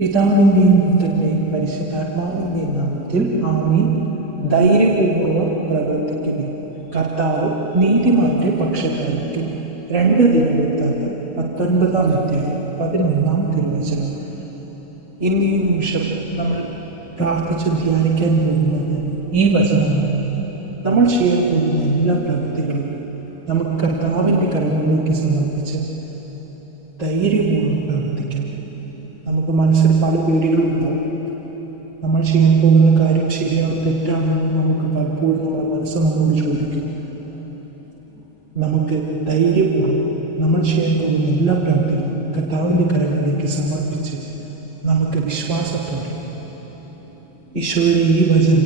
പിതാവിൻ്റെയും പുത്രൻ്റെയും പരിശുദ്ധാത്മാവിൻ്റെയും നാമത്തിൽ ആമീൻ. ധൈര്യപൂർവ്വം പ്രവർത്തിക്കുന്നു. കർത്താവ് നീതിമാന്റെ പക്ഷത്തായിരിക്കും. 2 ദിനവൃത്താന്തം 19-ാം അധ്യായം 11-ാം തിരുവചനം. ഇന്ന് ഈ നിമിഷം നമ്മൾ പ്രാർത്ഥിച്ച് ധ്യാനിക്കാൻ പോകുന്നത് ഈ വചനമാണ്. നമ്മൾ ചെയ്യാൻ പോകുന്ന എല്ലാ പ്രവൃത്തികളും നമുക്ക് കർത്താവിൻ്റെ കരങ്ങളിലേക്ക് സമർപ്പിച്ച് ധൈര്യപൂർവ്വം പ്രവർത്തിക്കാം. നമുക്ക് മനസ്സിൽ പല പേടികളുണ്ടാവും. നമ്മൾ ചെയ്യാൻ പോകുന്ന കാര്യം ശരിയാണോ തെറ്റാണോ എന്ന് നമുക്ക് പലപ്പോഴും നമ്മുടെ മനസ്സ് നമ്മോട് ചോദിക്കും. നമുക്ക് ധൈര്യപൂർവ്വം നമ്മൾ ചെയ്യാൻ പോകുന്ന എല്ലാ പ്രവൃത്തികളും കർത്താവിൻ്റെ കരങ്ങളിലേക്ക് സമർപ്പിച്ച് നമുക്ക് വിശ്വാസത്തോടെ ഈശോയുടെ ഈ വചനം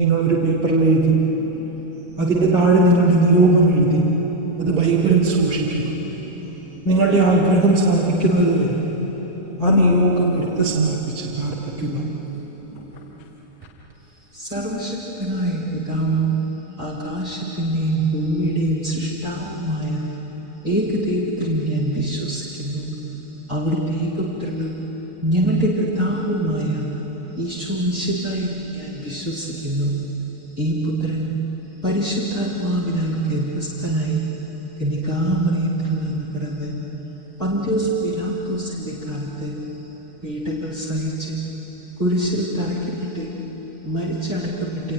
നിങ്ങളൊരു പേപ്പറിൽ എഴുതി അതിൻ്റെ താഴെ നിങ്ങളുടെ നിയോഗം എഴുതി അത് ബൈബിളിൽ സൂക്ഷിക്കുക. നിങ്ങളുടെ ആഗ്രഹം സാധിക്കുന്നത് വരെ ആ നിയോഗം എടുത്ത് സമർപ്പിച്ച് പ്രാർത്ഥിക്കുക. സർവശക്തനായ പിതാവും ആകാശത്തിൻ്റെയും ഭൂമിയുടെയും സൃഷ്ടാവുമായ ഏകദൈവത്തിൽ ഞാൻ വിശ്വസിക്കുന്നു. അവിടുത്തെ ഏകപുത്രനും ഞങ്ങളുടെ കർത്താവുമായ ഈശോ മിശിഹായിൽ ഞാൻ വിശ്വസിക്കുന്നു. ഈ പുത്രൻ പരിശുദ്ധാത്മാവിനാൽ ഗർഭസ്ഥനായി കന്യകാമറിയത്തിൽ നിന്ന് പിറന്ന് പന്ത്യോസ് പിലാത്തോസിൻ്റെ കാലത്ത് പീഡകൾ സഹിച്ച് കുരിശിൽ തറയ്ക്കപ്പെട്ട് മരിച്ചടക്കപ്പെട്ട്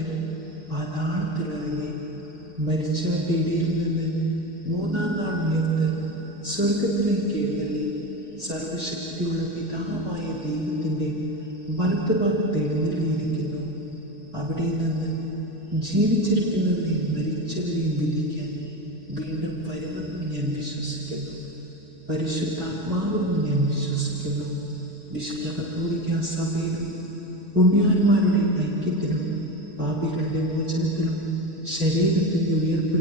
പാതാളത്തിലിറങ്ങി മരിച്ചവരുടെ ഇടയിൽ നിന്ന് 3-ാം നാൾ ഉയർന്ന് സ്വർഗത്തിലേക്ക് എഴുന്നള്ളി സർവശക്തിയുള്ള പിതാവായ ദൈവത്തിൻ്റെ വലത്തുഭാഗത്ത് എഴുന്നള്ളിയിരിക്കുന്നു. അവിടെ നിന്ന് ജീവിച്ചിരിക്കുന്നവരെയും മരിച്ചവരെയും വിധിക്കാൻ വീണ്ടും വരുമെന്ന് ഞാൻ വിശ്വസിക്കുന്നു. പരിശുദ്ധാത്മാവെന്ന് ഞാൻ വിശ്വസിക്കുന്നു. വിശുദ്ധ കത്തോലിക്കാ സഭയിലും പുണ്യാന്മാരുടെ ഐക്യത്തിലും പാപികളുടെ മോചനത്തിലും ശരീരത്തിൻ്റെ ഉയർപ്പിലും